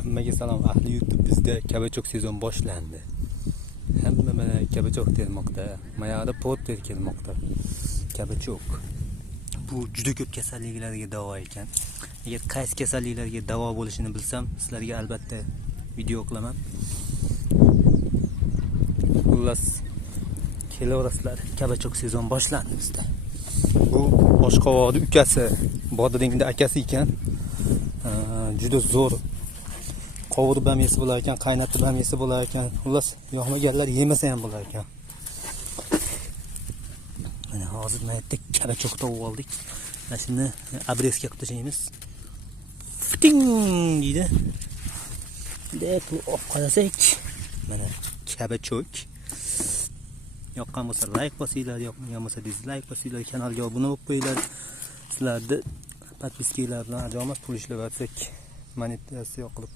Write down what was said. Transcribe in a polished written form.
Hammaga salom ahli YouTube. Bizda kabachok sezon boshlandi. Hamma mana kabachok termoqda. Mayada pot kelmoqda. Kabachok. Bu juda ko'p kasalliklarga davo ekan. Agar qaysi kasalliklarga davo bo'lishini bilsam, sizlarga albatta video qilaman. Xullas, kelaverasizlar. Kabachok sezon boshlandi bizda. Bu Boshqovoqni ukasi, Bodringda akasi ekan. Juda zo'r qovurib ham yesa bo'lar ekan, qaynatib ham yesa bo'lar ekan. Xullas, yoqmaganlar yemasa ham bo'lar ekan. Mana hozir maytda kabachok topib oldik. Mana shuni abreska qilib tashlaymiz. Fiting deydi. Deb olib qarasak, mana kabachok. Yoqqan bo'lsa like bosinglar, yoqmagan bo'lsa dislike bosinglar, kanalga obuna bo'lib qo'yinglar. Sizlarni podpiskalar bilan ajomat pul ishlab atsak, monetizatsiya qilib